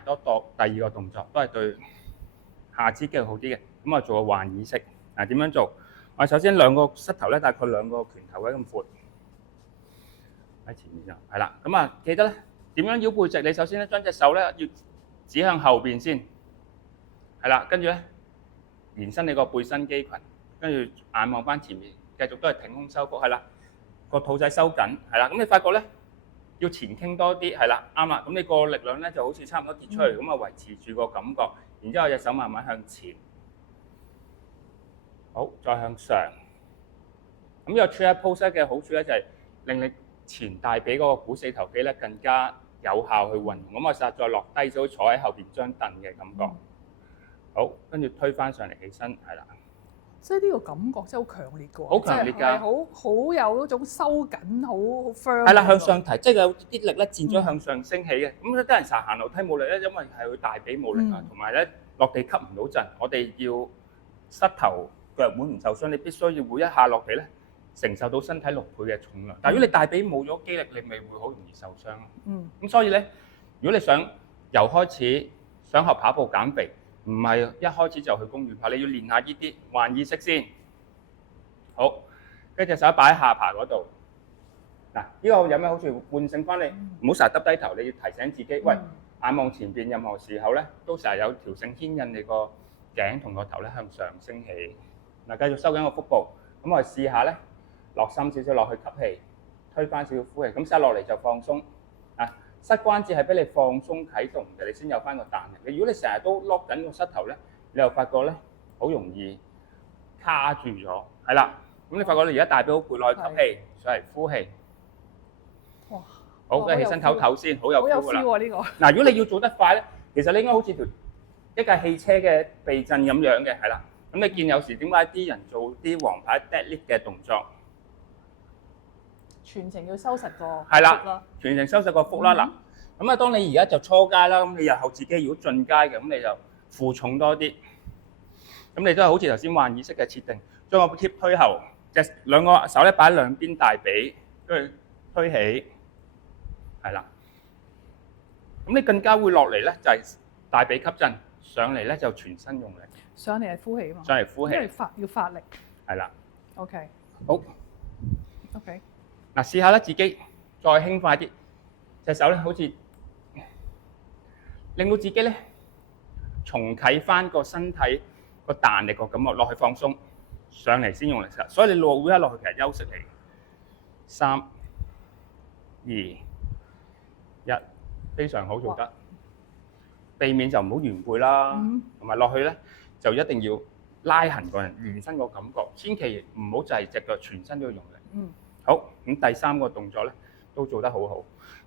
多第二個動作，都係對下肢肌肉好啲嘅。咁我做個環意式。點樣做？我首先兩個膝頭咧，大概兩個拳頭位咁闊喺前面就係啦。咁記得咧點樣繞背脊？你首先咧將隻手咧要指向後邊先，係啦，跟住咧延伸你個背身肌群，跟住眼望翻前面，繼續都係挺胸收腹，係啦，個肚仔收緊，係啦。咁你發覺咧要前傾多啲，係啦，啱啦。咁你個力量咧就好似差唔多跌出嚟咁維持住個感覺，然之後隻手慢慢向前，好，再向上。咁呢個 chair pose 嘅好處咧就係令你前大髀嗰個股四頭肌咧更加有效去運用。咁我實在落低咗坐喺後邊張凳嘅感覺。好，跟住推翻上嚟起身，係啦。即係呢個感覺真係好強烈嘅喎，好強烈㗎，好有嗰種收緊，好 firm。係啦，向上提，即係有啲力咧漸咗向上升起嘅。咁有啲人成日行樓梯冇力咧，因為係佢大髀冇力啊，同埋咧落地吸唔到震。我哋要膝頭腳腕唔受傷，你必須要每一下落地咧承受到身體6倍嘅重量。但係如果你大髀冇咗肌力，你咪會好容易受傷咯。咁所以咧，如果你想由開始想學跑步減肥，唔係一開始就去公園跑，你要練下呢啲環意識先。好，跟住隻手擺喺下巴嗰度。嗱，呢個有咩好處？喚醒翻你，唔好成日耷低頭，你要提醒自己，喂，眼望前邊，任何時候咧都成日有條繩牽引你個頸同個頭咧向上升起。嗱，繼續收緊個腹部。咁我哋試下咧，落深少少落去吸氣，推翻少少呼氣。咁塞落嚟就放鬆。膝關節係俾你放鬆啟動嘅，你先有翻個彈力。如果你成日都 lock 緊個膝頭咧，你又發覺咧好容易卡住咗，係啦。咁你發覺你而家大髀好攰，落去吸氣，上嚟呼氣。哇！好，跟住起身唞唞先，好有 feel 㗎啦。呢個。嗱，如果你要做得快咧，其實你應該好似一架汽車嘅避震咁樣嘅，係啦。咁你見有時點解啲人做啲黃牌 deadlift 嘅動作？全程要收實個係啦，全程收實個腹啦。嗱，咁當你而家就初階啦，咁你日後自己如果進階嘅，咁你就負重多啲。咁你都係好似頭先環意識嘅設定，將個 hip 推後，隻兩個手咧擺喺兩邊大髀，跟住推起，係啦。咁你更加會落嚟咧，就係大髀吸震，上嚟咧就全身用力。上嚟係呼氣啊嘛。上嚟呼氣。因為要發力。係啦。OK。好。OK。嗱，試下咧，自己再輕快啲，隻手咧好似令到自己咧重啟翻個身體個彈力個感覺，落去放鬆，上嚟先用力實。所以你每一落去其實休息嚟。3、2、1，非常好做得。避免就唔好圓背啦，同埋落去咧就一定要拉痕個人，延伸個感覺，千祈唔好就係隻腳全身都要用力。好，咁第3個動作咧都做得好好。